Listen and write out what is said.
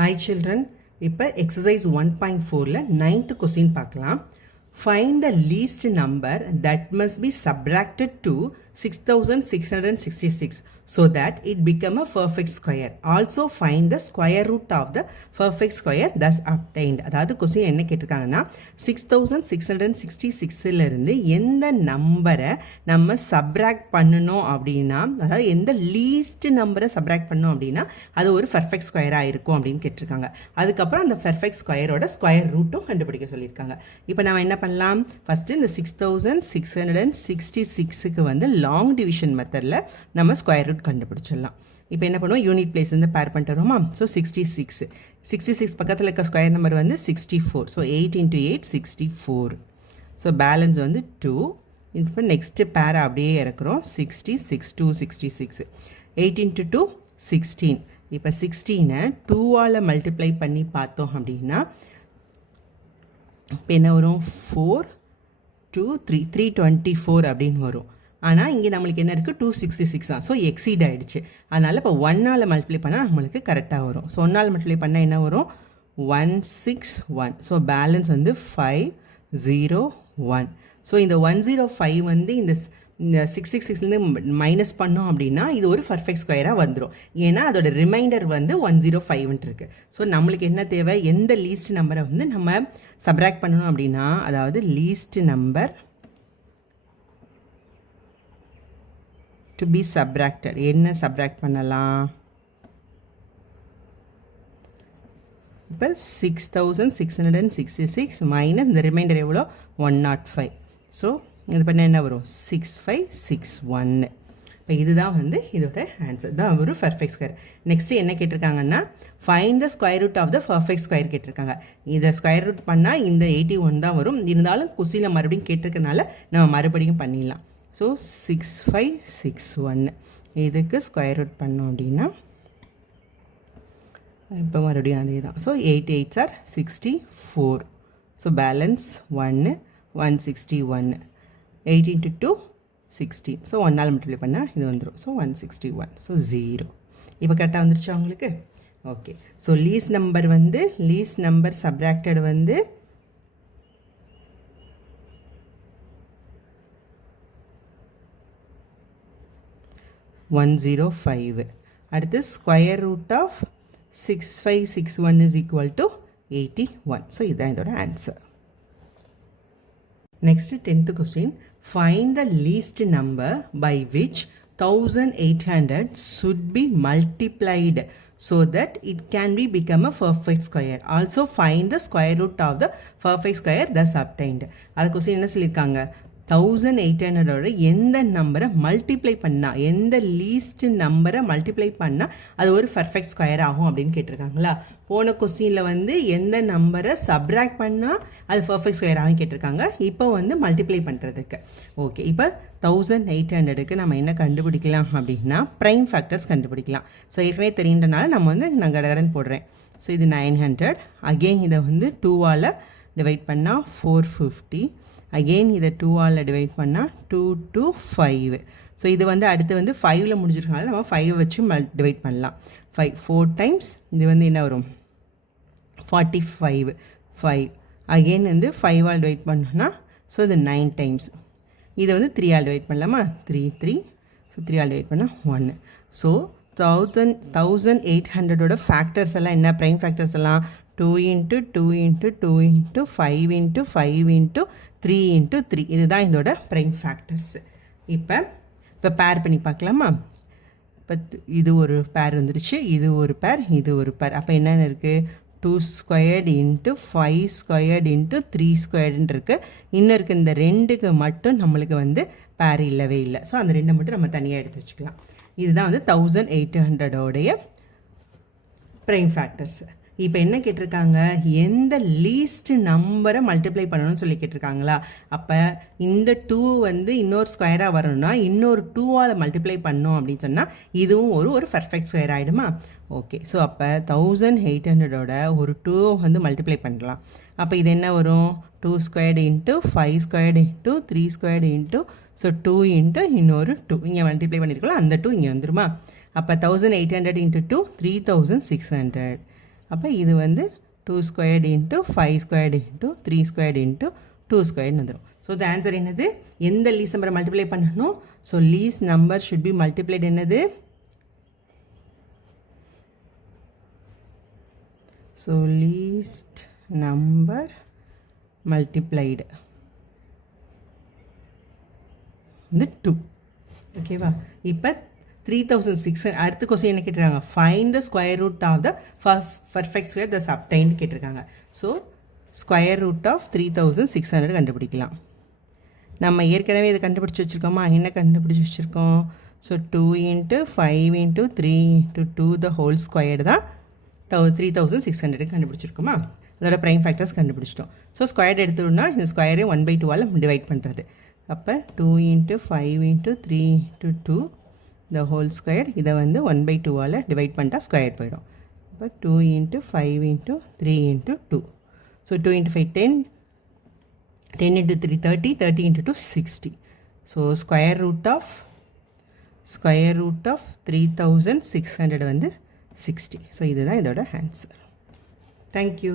Hi children, இப்போ exercise 1.4ல 9th question பார்க்கலாம். Find the least number that must be subtracted to 6666 so that it become a perfect square. Also find the square root of the perfect square thus obtained. அதாவது question என்ன கேட்டிருக்காங்கன்னா 6666 இருந்து எந்த நம்பரை நம்ம subtract பண்ணணும் அப்படின்னா, அதாவது எந்த லீஸ்ட் நம்பரை சப்ராக்ட் பண்ணணும் அப்படின்னா அது ஒரு பர்ஃபெக்ட் ஸ்கொயராக இருக்கும் அப்படின்னு கேட்டிருக்காங்க. அதுக்கப்புறம் அந்த பர்ஃபெக்ட் ஸ்கொயரோட ஸ்கொயர் ரூட்டும் கண்டுபிடிக்க சொல்லியிருக்காங்க. இப்போ நம்ம என்ன பண்ணலாம், ஃபஸ்ட்டு இந்த 6666க்கு வந்து லாங் டிவிஷன் மெத்தடில் நம்ம ஸ்கொயர் ரூட் கண்டுபிடிச்சிடலாம். இப்போ என்ன பண்ணுவோம், யூனிட் பிளேஸ் வந்து பேர் பண்ணிட்டு வருமா. ஸோ 66 பக்கத்தில் இருக்க ஸ்கொயர் நம்பர் வந்து 64. ஸோ 8 × 8 64. ஸோ பேலன்ஸ் வந்து 2. இப்போ நெக்ஸ்ட்டு பேரை அப்படியே இறக்குறோம். 66 2 66. 8 × 2 16. இப்போ 16 2ஆல் மல்டிப்ளை பண்ணி பார்த்தோம் அப்படின்னா இப்போ என்ன வரும், 4 2 3 324 அப்படின்னு வரும். ஆனால் இங்கே நம்மளுக்கு என்ன இருக்குது, 266 தான். ஸோ எக்ஸீட் ஆகிடுச்சு. அதனால் இப்போ 1ஆல் மல்டிப்ளை பண்ணால் நம்மளுக்கு கரெக்டாக வரும். ஸோ 1ஆல் மல்டிப்ளை பண்ணால் என்ன வரும், 161. ஸோ பேலன்ஸ் வந்து 501. ஸோ இந்த 105 வந்து இந்த 666லேருந்து மைனஸ் பண்ணோம் அப்படின்னா இது ஒரு பர்ஃபெக்ட் ஸ்கொயராக வந்துடும். ஏன்னா அதோட ரிமைண்டர் வந்து 105 இருக்குது. ஸோ நம்மளுக்கு என்ன தேவை, எந்த லீஸ்ட் நம்பரை வந்து நம்ம சப்ராக்ட் பண்ணணும் அப்படின்னா, அதாவது least number to be subtracted. என்ன சப்ராக்ட் பண்ணலாம், இப்போ 6666 மைனஸ் இந்த ரிமைண்டர் எவ்வளோ, 105. ஸோ இது பண்ண என்ன வரும், 6561. இப்போ இதுதான் வந்து இதோட ஆன்சர் தான் ஒரு பர்ஃபெக்ட் ஸ்கொயர். நெக்ஸ்ட் என்ன கேட்டிருக்காங்கன்னா, find the square root of the perfect square கேட்டிருக்காங்க. இதை ஸ்கொயர் ரூட் பண்ணால் இந்த 81 தான் வரும். இருந்தாலும் கொஸ்டினில் மறுபடியும் கேட்டிருக்கனால நம்ம மறுபடியும் பண்ணிடலாம். ஸோ 6561 இதுக்கு ஸ்கொயர் ரூட் பண்ணோம் அப்படின்னா இப்போ மறுபடியும் அதே தான். So 8 8s are 64. So balance 1 161. 8 × 2 16. So 1ஆல் மல்டிப்ளை பண்ணால் இது வந்துடும். ஸோ 161. ஸோ 0. இப்போ கரெக்டாக வந்துருச்சா உங்களுக்கு? ஓகே. ஸோ லீஸ்ட் நம்பர் வந்து லீஸ்ட் நம்பர் சப்ராக்டட் வந்து 105. அடுத்து square root of 6561 is equal to 81. So இதுதான் இதோட answer. Next 10th question, find the least number by which 1800 should be multiplied so that it can be become a perfect square. Also find the square root of the perfect square thus obtained. அது question என்ன சொல்லியிருக்காங்க, 1800ஓட எந்த நம்பரை multiply பண்ணால், எந்த least நம்பரை multiply பண்ணால் அது ஒரு பர்ஃபெக்ட் ஸ்கொயர் ஆகும் அப்படின்னு கேட்டிருக்காங்களா. போன கொஸ்டினில் வந்து எந்த நம்பரை சப்ராக்ட் பண்ணால் அது பர்ஃபெக்ட் ஸ்கொயர் ஆகும் கேட்டிருக்காங்க. இப்போ வந்து மல்டிப்ளை பண்ணுறதுக்கு. ஓகே, இப்போ 1800க்கு நம்ம என்ன கண்டுபிடிக்கலாம் அப்படின்னா ப்ரைம் ஃபேக்டர்ஸ் கண்டுபிடிக்கலாம். ஸோ ஏற்கனவே தெரியுன்றனால நம்ம வந்து நான் கடகடன் போடுறேன். ஸோ இது 900. அகெயின் இதை வந்து 2ஆல் டிவைட் பண்ணால் 450. அகெயின் இதை 2ஆல் டிவைட் பண்ணால் 2 to 5. ஸோ இது வந்து அடுத்து வந்து 5ல் முடிஞ்சிருக்கனால நம்ம 5 வச்சு டிவைட் பண்ணலாம். 5 4 times இது வந்து என்ன வரும், 45 5. அகெயின் வந்து 5ஆல் டிவைட் பண்ணோன்னா ஸோ இது 9 times. இதை வந்து 3ஆல் டிவைட் பண்ணலாமா, 3 3. ஸோ 3ஆல் டிவைட் பண்ணால் 1. ஸோ 1800ஓட ஃபேக்டர்ஸ் எல்லாம் என்ன, ப்ரைம் ஃபேக்டர்ஸ் எல்லாம் 2 × 2 × 2 × 5 × 5 × 3 × 3. இதுதான் இதோட ப்ரைம் ஃபேக்டர்ஸ். இப்போ பேர் பண்ணி பார்க்கலாமா. இப்போ இது ஒரு பேர் வந்துருச்சு, இது ஒரு பேர், இது ஒரு பேர். அப்போ என்னென்ன இருக்குது, 2 squared × 5 squared × 3 squared இருக்குது. இன்னும் இருக்குது இந்த 2க்கு மட்டும் நம்மளுக்கு வந்து பேர் இல்லவே இல்லை. ஸோ அந்த 2 மட்டும் நம்ம தனியாக எடுத்து வச்சுக்கலாம். இதுதான் வந்து 1800ஓடைய ப்ரைம் ஃபேக்டர்ஸ். இப்போ என்ன கேட்டிருக்காங்க, எந்த லீஸ்ட் நம்பரை மல்டிப்ளை பண்ணணும்னு சொல்லி கேட்டிருக்காங்களா. அப்போ இந்த 2 வந்து இன்னொரு ஸ்கொயராக வரணும்னா இன்னொரு 2ஆல் மல்டிப்ளை பண்ணோம் அப்படின்னு சொன்னால் இதுவும் ஒரு பர்ஃபெக்ட் ஸ்கொயர் ஆகிடுமா. ஓகே, ஸோ அப்போ 1800ஓட ஒரு 2 வந்து மல்டிப்ளை பண்ணலாம். அப்போ இது என்ன வரும், 2 squared × 5 squared × 3 squared × ஸோ 2 × இன்னொரு 2 இங்கே மல்டிப்ளை பண்ணியிருக்கலாம், அந்த 2 இங்கே வந்துருமா. அப்போ 1800 × 2 3600. அப்போ இது வந்து 2 squared into 5 squared into 3 squared into 2 ஸ்கொயர்னு வந்துடும். ஸோ த ஆன்சர் என்னது? எந்த லீஸ்ட் நம்பரை மல்டிப்ளை பண்ணணும்? So least number should be multiplied என்னது? ஸோ லீஸ்ட் நம்பர் மல்டிப்ளைடு வந்து 2. ஓகேவா? இப்போ 3600 அடுத்த கொஸ்டின் என்ன கேட்டிருக்காங்க? Find the square root of the perfect square the சப்டைன் கேட்டிருக்காங்க. ஸோ ஸ்கொயர் ரூட் ஆஃப் 3600 கண்டுபிடிக்கலாம். நம்ம ஏற்கனவே இதை கண்டுபிடிச்சி வச்சுருக்கோமா? என்ன கண்டுபிடிச்சி வச்சுருக்கோம்? ஸோ 2 × 5 × 3 × 2 த ஹோல் ஸ்கொயர் தான் 3600 கண்டுபிடிச்சிருக்கோமா? அதோட ப்ரைம் ஃபேக்டர்ஸ் கண்டுபிடிச்சிட்டோம். ஸோ ஸ்கொயர் எடுத்துட்டோம்னா இந்த ஸ்கொயரே 1/2ஆல் டிவைட் பண்ணுறது. அப்போ 2 × 5 × 3 × 2 த ஹோல் ஸ்கொயர், இதை வந்து 1/2ஆல் டிவைட் பண்ணிட்டா ஸ்கொயர் போயிடும். அப்போ 2 × 5 × 3 × 2. So 2 × 5 10, 10 × 3 30, 30 × 2 60. So square root of 3600 வந்து 60. ஸோ இதுதான் இதோட ஆன்சர். தேங்க்யூ.